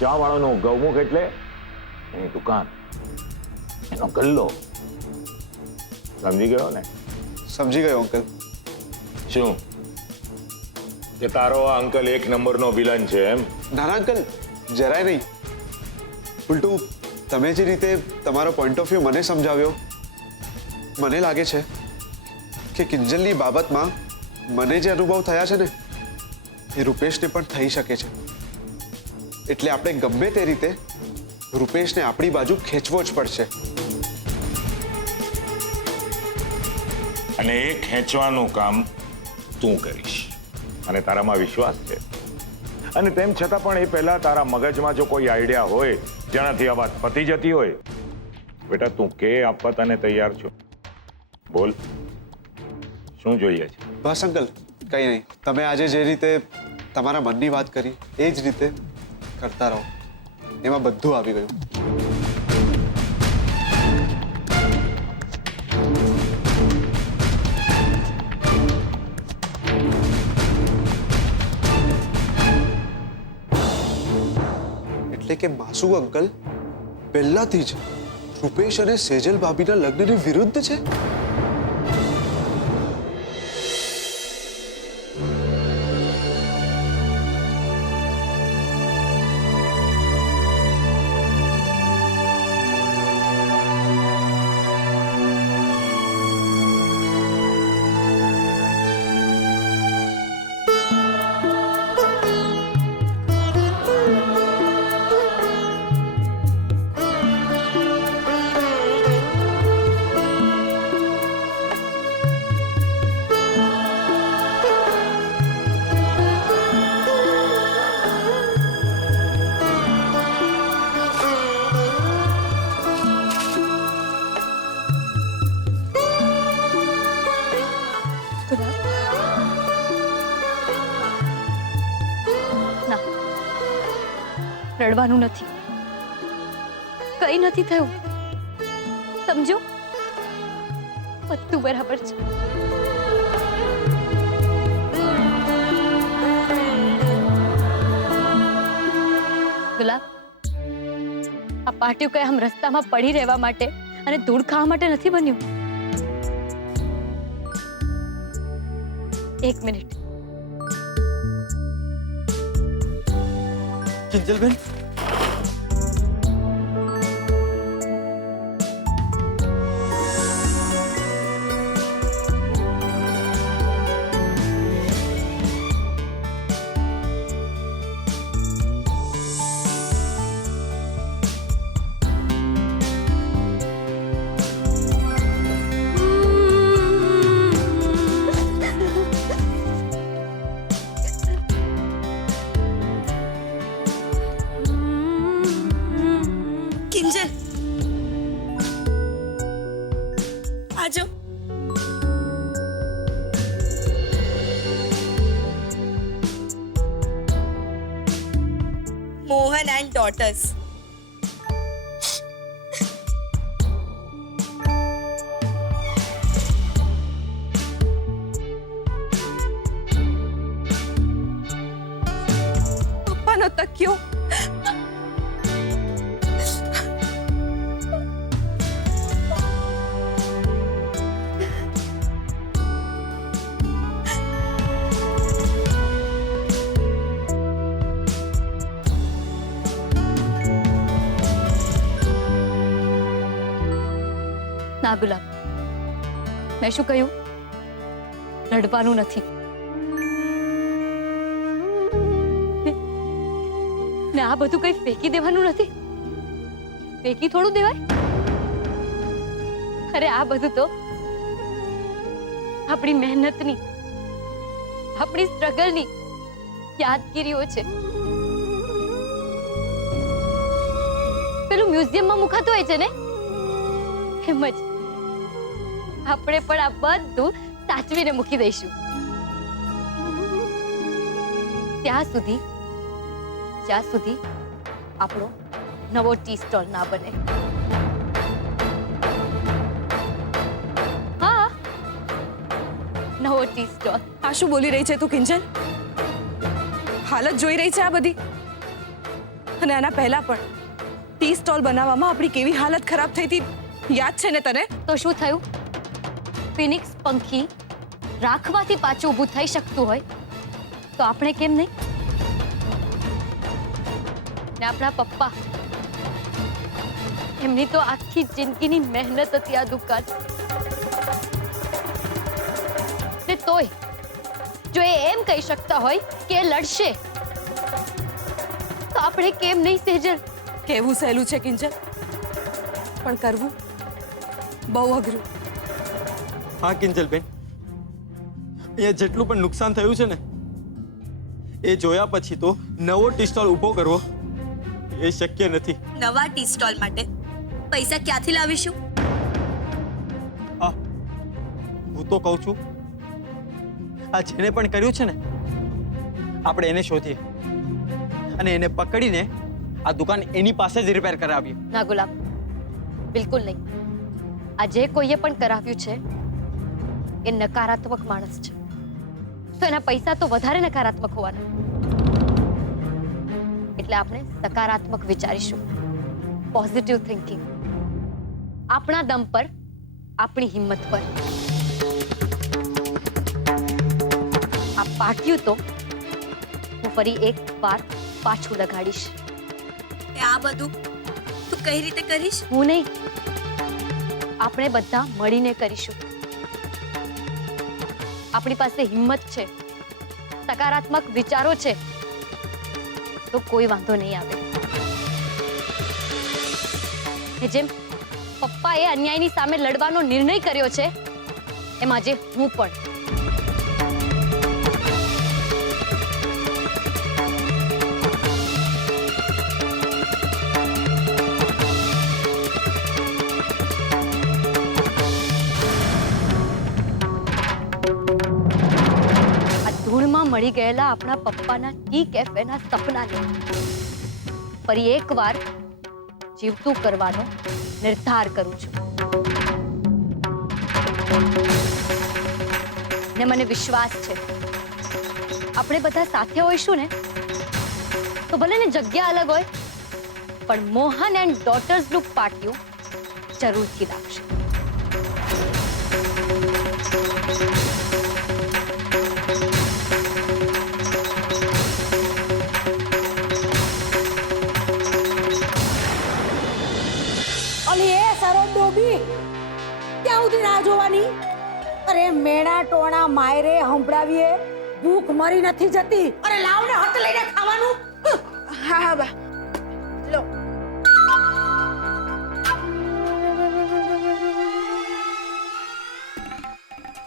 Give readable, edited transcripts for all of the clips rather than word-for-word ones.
ચા વાળાનું ગૌમુખ એટલે એની દુકાન, એનો ગલ્લો. સમજી ગયો ને? સમજી ગયો અંકલ. શું કે તારો આ અંકલ એક નંબરનો વિલન છે એમ? ના ના અંકલ, જરાય નહીં. ઉલટું તમે જે રીતે તમારો પોઈન્ટ ઓફ વ્યૂ મને સમજાવ્યો, મને લાગે છે કે કિંજલની બાબતમાં મને જે અનુભવ થયા છે ને એ રૂપેશને પણ થઈ શકે છે. એટલે આપણે ગમે તે રીતે રૂપેશને આપણી બાજુ ખેંચવો જ પડશે. અને એ ખેંચવાનું કામ તું કરીશ અને તારામાં વિશ્વાસ છે. અને તેમ છતાં પણ એ પહેલા તારા મગજમાં જો કોઈ આઈડિયા હોય જેનાથી આ વાત પતી જતી હોય, બેટા તું કે આપવા તને તૈયાર છો. બોલ, શું જોઈએ છે? બસ અંકલ, કંઈ નહીં. તમે આજે જે રીતે તમારા મનની વાત કરી એ જ રીતે કરતા રહો. એમાં બધું આવી ગયું. એટલે કે માસુ અંકલ પહેલાથી જ રૂપેશ અને સેજલ ભાભીના લગ્નની વિરુદ્ધ છે. રડવાનું નથી, કઈ નથી થયું. સમજો, બધું બરાબર છે. ગુલાબ, આ પાટિયું કઈ આમ રસ્તામાં પડી રહેવા માટે અને ધૂળ ખાવા માટે નથી બન્યું. એક મિનિટ. કિંજલબેન, કિંજલ, આજો. Mohan and daughters. પપ્પાનો તકિયો. ના ગુલાબ, મેં શું કહ્યું? રડવાનું નથી. ને આ બધું કઈ ફેંકી દેવાનું નથી. ફેંકી થોડું દેવાય? અરે આ બધું તો આપણી મહેનતની, આપણી સ્ટ્રગલની યાદગીરીઓ છે. પેલું મ્યુઝિયમમાં મુકાતું હોય છે ને, એમ જ આપણે પણ આ બધું સાચવીને મૂકી દઈશું. ત્યાં સુધી જ્યાં સુધી આપણો નવો ટી સ્ટોલ ના બને. હા, નવો ટી સ્ટોલ. આ શું બોલી રહી છે તું કિંજલ? હાલત જોઈ રહી છે આ બધી? અને આના પહેલા પણ ટી સ્ટોલ બનાવવામાં આપણી કેવી હાલત ખરાબ થઈ હતી યાદ છે ને તને? તો શું થયું? ફિનિક્સ પંખી રાખવાથી પાછું ઊભું થઈ શકતું હોય તો આપણે કેમ નહીં? ને આપણા પપ્પા, એમની તો આખી જિંદગીની મહેનત હતી આ દુકાન. ને તોય જો એ એમ કહી શકતા હોય કે એ લડશે તો આપણે કેમ નહીં? સેજલ, કેવું સહેલું છે કિંજલ, પણ કરવું બહુ અઘરું. હા કિંજલબેન, અહીંયા જેટલું પણ નુકસાન થયું છે ને એ જોયા પછી તો નવો ટી સ્ટોલ ઊભો કરવો એ શક્ય નથી. નવા ટી સ્ટોલ માટે પૈસા ક્યાંથી લાવીશું? હા, હું તો કહું છું આ જેને પણ કર્યું છે ને આપણે એને શોધીએ અને એને પકડીને આ દુકાન એની પાસે જ રિપેર કરાવીએ. ના ગુલાબ, બિલકુલ નહીં. આ જે કોઈએ પણ કરાવ્યું છે એ નકારાત્મક માણસ છે, તો એના પૈસા તો વધારે નકારાત્મક હોવાના. એટલે આપણે સકારાત્મક વિચારીશું, પોઝિટિવ થિંકિંગ, આપણા દમ પર, આપણી હિંમત પર. આ પાટિયું તો હું ફરી એક વાર પાછું લગાડીશ. આ બધું તું કઈ રીતે કરીશ? હું નહીં, આપણે બધા મળીને કરીશું. આપણી પાસે હિંમત છે, સકારાત્મક વિચારો છે, તો કોઈ વાંધો નહીં આવે. જેમ પપ્પાએ અન્યાયની સામે લડવાનો નિર્ણય કર્યો છે એમ આજે હું પણ. મળી ગયેલા આપણા પપ્પાના ટી કેફેના સપનાને ફરી એકવાર જીવતું કરવાનો નિર્ધાર કરું છું. ને મને વિશ્વાસ છે આપણે બધા સાથે હોઈશું ને તો ભલે ને જગ્યા અલગ હોય પણ મોહન એન્ડ ડોટર્સનું પાટિયું જરૂરથી લાગશે. ક્યાં સુધી રાહ જોવાની? અરે મેણા ટોણા માયરે હંભળાવીએ, ભૂખ મરી નથી જતી. અરે લાવ ને હાથ લઈને ખાવાનું. હા હા બા લો.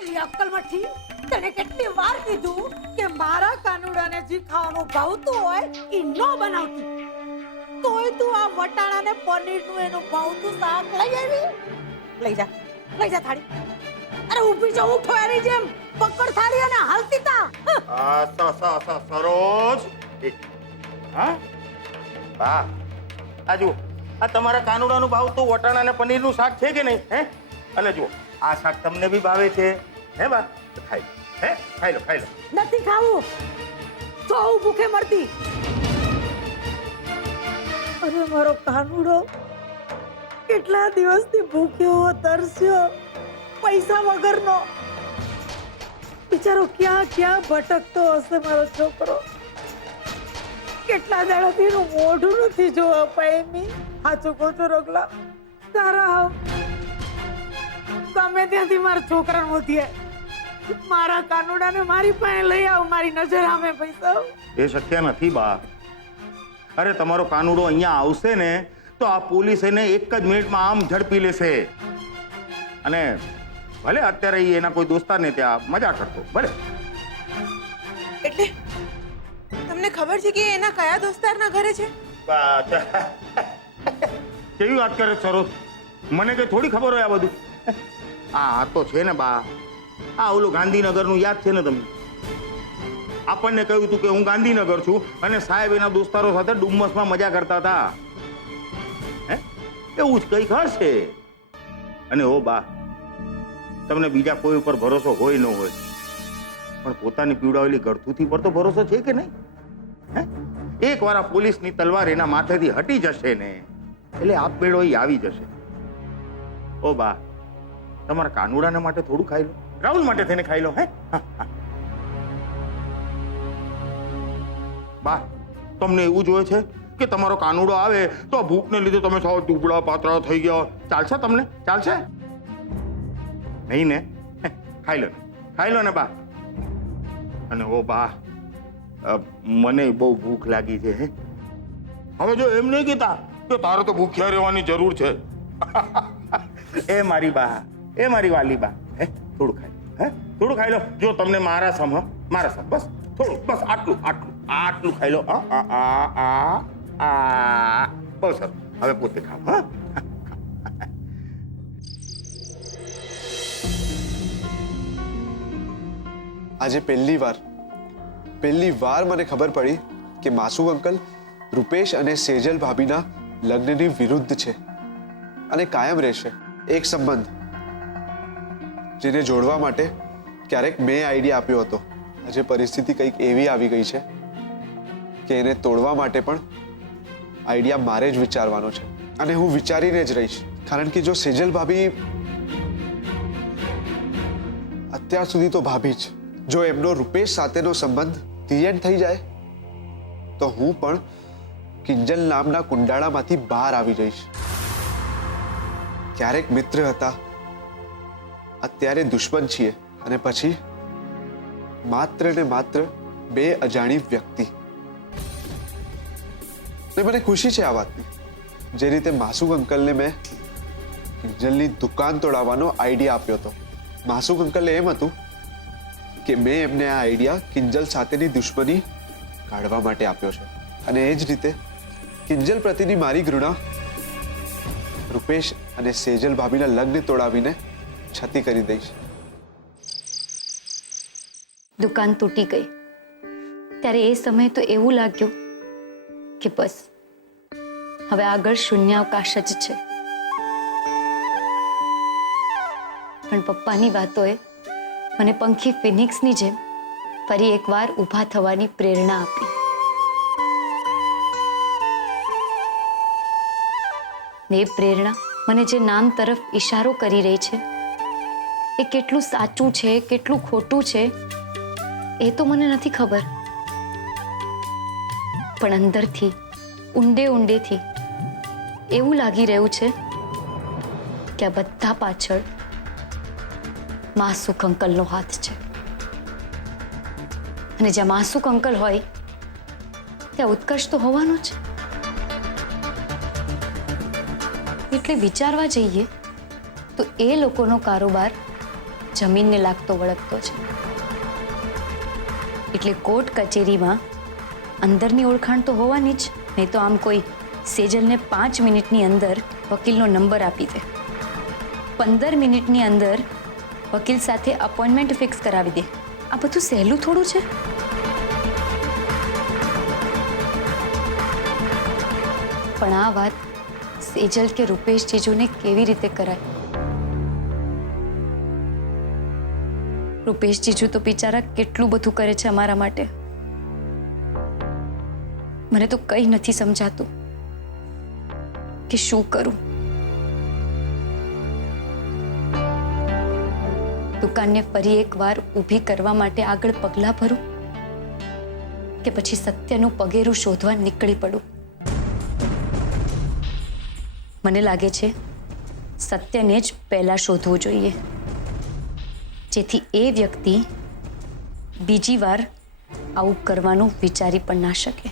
એલી અક્કલ મઠી, તને કેટલી વાર કીધું કે મારા કાનુડાને જે ખાવાનું ભાવતું હોય ઈ ન બનાવતી, તોય તું આ વટાણા ને પનીરનું એનું ભાવતું શાક લઈ આવી. લઈ જા થાળી. અરે ઊભી જો ઉઠો એની જેમ પકડ થાળી અને હાલતી તા. સરોજ, હા વાહ, આ જુઓ, આ તમારા કાનુડાનું ભાવ તો વટાણા અને પનીરનું શાક છે કે નહીં? હે, અને જુઓ આ શાક તમને બી ભાવે છે હે બા? તો ખાઈ લો, હે, ખાઈ લો. નથી ખાવું, તો હું ભૂખે મરતી. અરે મારો કાનુડો કેટલા દિવસથી ભૂખ્યો તરસ્યો, પૈસા વગરનો. બિચારો ક્યાં ક્યાં ભટકતો હશે મારો છોકરો. કેટલા દાડાથી એનું મોઢું નથી જોવા પામી. સાચું કહું છું રગલા, તારા ગમે ત્યાંથી મારા છોકરાને મોતીએ મારા કાનુડાને મારી પાસે લઈ આવ, મારી નજર સામે પૈસા. એ શક્ય નથી બા. અરે તમારો કાનુડો અહીંયા આવશે ને તો આ પોલીસ એને એક જ મિનિટમાં આમ ઝડપી લેશે. અને ભલે અત્યારે ઈ એના કોઈ દોસ્તારને ત્યાં મજા કરતો, ભલે. એટલે તમને ખબર છે કે એના કયા દોસ્તારના ઘરે છે? કેવી વાત કરે સરોજ, મને કઈ થોડી ખબર હોય આ બધું. આ તો છે ને બા, આ ઓલું ગાંધીનગરનું યાદ છે ને તમને? આપણને કહ્યું હતું કે હું ગાંધીનગર છું અને સાહેબ એના દોસ્તારો સાથે ડુમ્મસમાં મજા કરતા હતા. હે, એવું જ કંઈક હશે. અને ઓ બા, તમને બીજા કોઈ ઉપર ભરોસો હોય ન હોય પણ પોતાની પીવડાવેલી ગળથુથી પર તો ભરોસો છે કે નહીં? હે, એકવાર આ પોલીસની તલવાર એના માથેથી હટી જશે ને એટલે આપમેળો ઈ આવી જશે. ઓ બા, તમારા કાનુડાના માટે થોડું ખાઈ લો, રાહુલ માટે થઈને ખાઈ લો. હે બા, તમને એવું જોઈએ છે કે તમારો કાનુડો આવે તો ભૂખને લીધે તમે સાવ દુબળા પાતળા થઈ ગયા? ચાલશે તમને? ચાલશે નહીં ને? ખાઈ લો ને બા. અને ઓ બા, મને બહુ ભૂખ લાગી છે. હે હવે જો એમ નહીં કહેતા કે તારે તો ભૂખ્યા રહેવાની જરૂર છે. એ મારી બા, એ મારી વાલી બા, હે થોડું ખાઈ લો. હે થોડું ખાઈ લો. જો તમને મારા સમ, મારા સમ, બસ થોડું, બસ આટલું ખાઈ લો. બહુ સરસ. હવે પોતે ખાઓ. હા, આજે પહેલી વાર મને ખબર પડી કે માસુ અંકલ રૂપેશ અને સેજલ ભાભીના લગ્નની વિરુદ્ધ છે અને કાયમ રહેશે. એક સંબંધ જેને જોડવા માટે ક્યારેક મેં આઈડિયા આપ્યો હતો. આજે પરિસ્થિતિ કંઈક એવી આવી ગઈ છે કે એને તોડવા માટે પણ આઈડિયા મારે જ વિચારવાનો છે અને હું વિચારીને જ રહીશ. કારણ કે જો સેજલ ભાભી, અત્યાર સુધી તો ભાભી જ, જો એમનો રૂપેશ સાથેનો સંબંધ ધી થઈ જાય તો હું પણ કિંજલ નામના કુંડાળામાંથી બહાર આવી જઈશ. ક્યારેક મિત્ર હતા, અત્યારે દુશ્મન છીએ અને પછી માત્ર ને માત્ર બે અજાણી વ્યક્તિ. ને મને ખુશી છે આ વાતની. જે રીતે માસુક અંકલને મેં કિંજલની દુકાન તોડાવવાનો આઈડિયા આપ્યો હતો, માસુક અંકલને એમ હતું કે મેં એમને આ આઈડિયા કિંજલ સાથેની દુશ્મની કાઢવા માટે આપ્યો છે. અને એ જ રીતે કિંજલ પ્રત્યેની મારી ઘૃણા રૂપેશ અને સેજલ ભાભીના લગ્ન તોડાવીને છતી કરી દઈશ. દુકાન તૂટી ગઈ ત્યારે એ સમયે તો એવું લાગ્યું કે બસ હવે આગળ શૂન્યાવકાશ જ છે. પણ પપ્પાની વાતોએ મને પંખી ફિનિક્સની જેમ ફરી એકવાર ઊભા થવાની પ્રેરણા આપી. ને એ પ્રેરણા મને જે નામ તરફ ઈશારો કરી રહી છે એ કેટલું સાચું છે, કેટલું ખોટું છે એ તો મને નથી ખબર. પણ અંદરથી, ઊંડેથી એવું લાગી રહ્યું છે કે આ બધા પાછળ માસુક અંકલનો હાથ છે. અને જ્યાં માસુક અંકલ હોય ત્યાં ઉત્કર્ષ તો હોવાનો જ. એટલે વિચારવા જઈએ તો એ લોકોનો કારોબાર જમીનને લાગતો વળગતો છે. એટલે કોર્ટ કચેરીમાં અંદરની ઓળખાણ તો હોવાની જ. નહીં તો આમ કોઈ સેજલને 5 મિનિટની અંદર વકીલનો નંબર આપી દે, 15 મિનિટની અંદર વકીલ સાથે અપોઇન્ટમેન્ટ ફિક્સ કરાવી દે. આ બધું સહેલું થોડું છે. પણ આ વાત સેજલ કે રૂપેશ જીજુને કેવી રીતે કરાય? રૂપેશ જીજુ તો બિચારા કેટલું બધું કરે છે અમારા માટે. મને તો કંઈ નથી સમજાતું કે શું કરું. દુકાનને ફરી એકવાર ઊભી કરવા માટે આગળ પગલાં ભરું કે પછી સત્યનું પગેરું શોધવા નીકળી પડું? મને લાગે છે સત્યને જ પહેલા શોધવું જોઈએ, જેથી એ વ્યક્તિ બીજી વાર આવું કરવાનું વિચારી પણ ના શકે.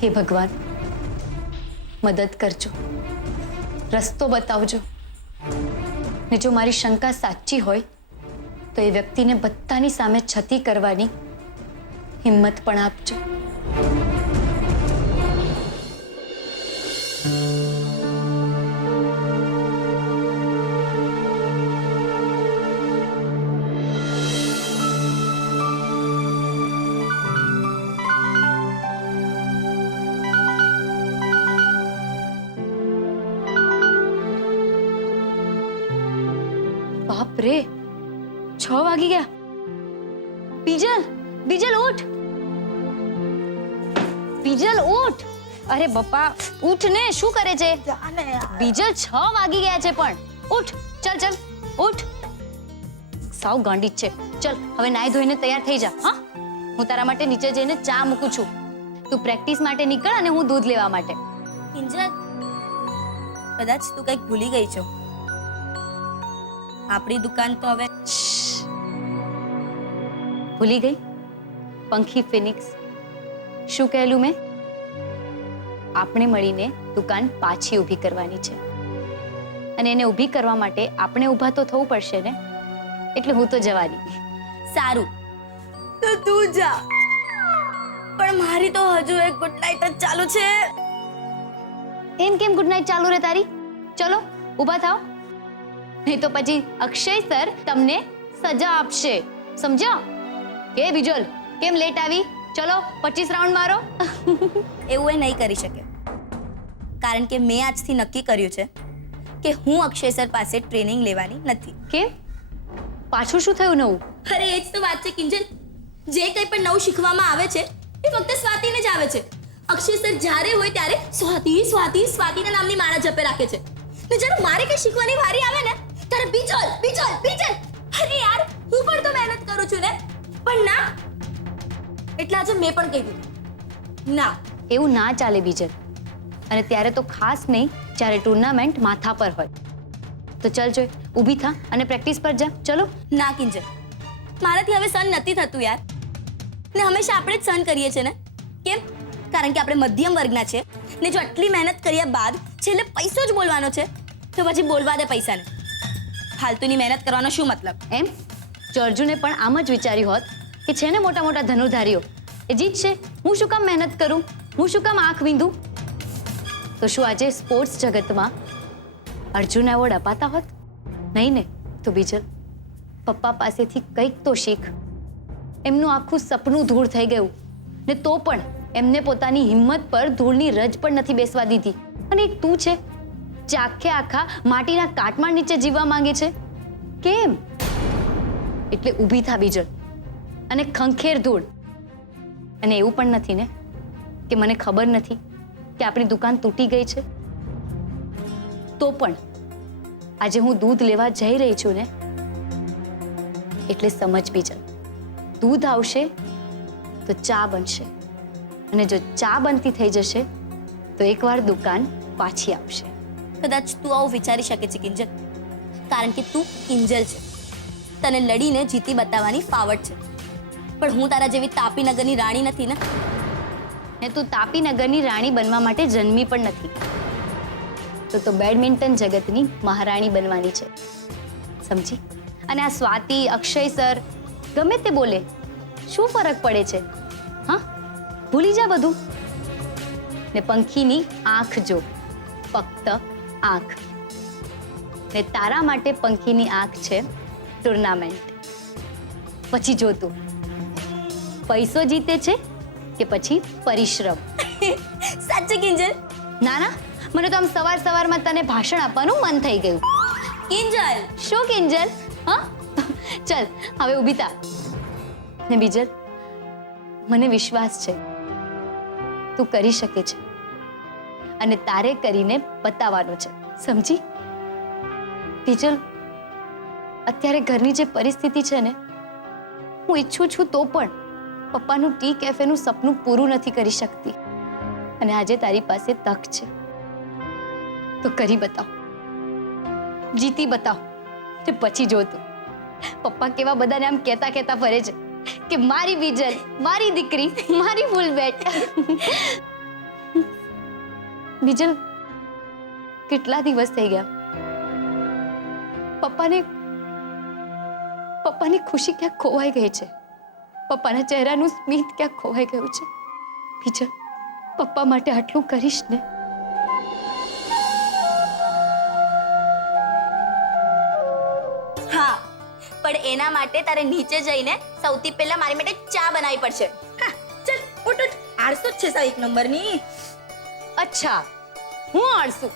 હે ભગવાન, મદદ કરજો, રસ્તો બતાવજો. ને જો મારી શંકા સાચી હોય તો એ વ્યક્તિને બધાની સામે છતી કરવાની હિંમત પણ આપજો. બાપ રે, 6 વાગી ગયા. બીજલ, ઉઠ. બીજલ ઉઠ. અરે બપ્પા ઉઠ ને, શું કરે છે? જાને યાર. બીજલ 6 વાગી ગયા છે પણ. ઉઠ, ચલ ચલ ઉઠ. સાવ ગાંડી જ છે. ચલ હવે નાઈ ધોઈને તૈયાર થઈ જા. હા, હું તારા માટે નીચે જઈને ચા મૂકું છું. તું પ્રેક્ટિસ માટે નીકળ અને હું દૂધ લેવા માટે. કિંજલ, કદાચ તું કંઈક ભૂલી ગઈ છો. આપણી દુકાન તો હવે ભૂલી ગઈ? પંખી ફિનિક્સ, શું કહેલું મેં? આપણે મળીને દુકાન પાછી ઊભી કરવાની છે અને એને ઊભી કરવા માટે આપણે ઊભા તો થવું પડશે ને. એટલે હું તો જવાની. સારું, તો તું જા. પણ મારી તો હજુ એક ગુડ નાઇટ જ ચાલુ છે. એમ કેમ ગુડ નાઇટ ચાલુ રહે તારી? ચલો ઊભા થાઓ, નહીં તો પછી અક્ષય સર તમને સજા આપશે, સમજ્યા? કે બીજલ કેમ લેટ આવી? ચલો 25 રાઉન્ડ મારો. એવું એ નહીં કરી શકે, કારણ કે મેં આજથી નક્કી કર્યું છે કે હું અક્ષય સર પાસે ટ્રેનિંગ લેવાની નથી. કેમ? પાછું શું થયું નવું? અરે એ જ તો વાત છે કિંજલ. જે કંઈ પણ નવું શીખવામાં આવે છે એ ફક્ત સ્વાતિને જ આવે છે. અક્ષય સર જ્યારે હોય ત્યારે સ્વાતિ સ્વાતિ સ્વાતિના નામની માળા જપે રાખે છે, ને જ્યારે મારે કંઈ શીખવાની વારી આવે ને ત્યારે બીજલ બીજલ બીજલ. અરે યાર, હું પણ તો મહેનત કરું છું ને. પણ ના, એટલે આજે મેં પણ કહી દીધું ના. એવું ના ચાલે બીજલ. અને ત્યારે તો ખાસ નહીં જ્યારે ટુર્નામેન્ટ માથા પર હોય. તો ચાલ જોઈ ઊભી થા અને પ્રેક્ટિસ પર જા. ચલો. ના કિંજલ, મારાથી હવે સહન નથી થતું યાર. ને હંમેશા આપણે જ સહન કરીએ છીએ ને. કેમ? કારણ કે આપણે મધ્યમ વર્ગના છે ને જો આટલી મહેનત કર્યા બાદ છેલ્લે પૈસો જ બોલવાનો છે તો પછી બોલવા દે પૈસાને. ફાલતુની મહેનત કરવાનો શું મતલબ? એમ જો અર્જુને પણ આમ જ વિચાર્યું હોત કે છે ને મોટા મોટા ધનુર્ધારીઓ એ જીતશે, હું શું કામ મહેનત કરું, હું શું કામ આંખ વીંધું, તો શું આજે સ્પોર્ટ્સ જગતમાં અર્જુન એવોર્ડ અપાતા હોત? નહીં ને. તો બીજલ, પપ્પા પાસેથી કંઈક તો શીખ. એમનું આખું સપનું ધૂળ થઈ ગયું ને તો પણ એમને પોતાની હિંમત પર ધૂળની રજ પણ નથી બેસવા દીધી. અને એક તું છે જે આખે આખા માટીના કાટમાળ નીચે જીવવા માંગે છે. કેમ? એટલે ઊભી થા બીજલ અને ખંખેર ધૂળ. અને એવું પણ નથી ને કે મને ખબર નથી કે આપણી દુકાન તૂટી ગઈ છે. તો પણ આજે હું દૂધ લેવા જઈ રહી છું ને, એટલે સમજ બીજલ, દૂધ આવશે તો ચા બનશે, અને જો ચા બનતી થઈ જશે તો એકવાર દુકાન પાછી આવશે. કદાચ તું આવું વિચારી શકે છે કિંજલ, કારણ કે તું કિંજલ છે. તને લડીને જીતી બતાવવાની ફાવટ છે. પણ હું તારા જેવી તાપીનગરની રાણી નથી ને. ને તું તાપીનગરની રાણી બનવા માટે જન્મી પણ નથી. તો બેડમિન્ટન જગતની મહારાણી બનવાની છે, સમજી? અને આ સ્વાતિ, અક્ષય સર ગમે તે બોલે, શું ફરક પડે છે? હા, ભૂલી જા બધું. ને પંખીની આંખ જો, ફક્ત આંખ. ને તારા માટે પંખીની આંખ છે ટુર્નામેન્ટ. પછી જો તું પૈસો જીતે છે કે પછી પરિશ્રમ. સાચે કિંજલ? ના ના, મને તો આમ સવાર સવારમાં તને ભાષણ આપવાનું મન થઈ ગયું. કિંજલ, શું કિંજલ? હા, ચલ હવે ઊભી થા. ને બીજલ, મને વિશ્વાસ છે તું કરી શકે છે અને તારે કરીને બતાવવાનું છે, સમજી? બીજલ, અત્યારે ઘરની જે પરિસ્થિતિ છે ને, હું ઈચ્છું છું તો પણ પપ્પાનું ટી કેફેનું સપનું પૂરું નથી કરી શકતી. અને આજે તારી પાસે તક છે તો કરી બતાવ, જીતી બતાવ. તે પછી જોતું પપ્પા કેવા બધાને આમ કહેતા કહેતા ફરે છે કે મારી બીજલ, મારી દીકરી, મારી ફૂલબેટ. બીજલ, કેટલા દિવસ થઈ ગયા પપ્પાની ખુશી ક્યાંક ખોવાઈ ગઈ છે. પપ્પાના ચહેરાનું સ્મિત ક્યાંક ખોવાઈ ગયું છે. બીજલ, પપ્પા માટે આટલું કરીશ ને? હા, પણ એના માટે તારે નીચે જઈને સૌથી પહેલા મારી માટે ચા બનાવવી પડશે. હા, ચલ ઉઠ ઉઠ. આળસુ જ છે સાવ એક નંબરની. અચ્છા, હું આળસુ?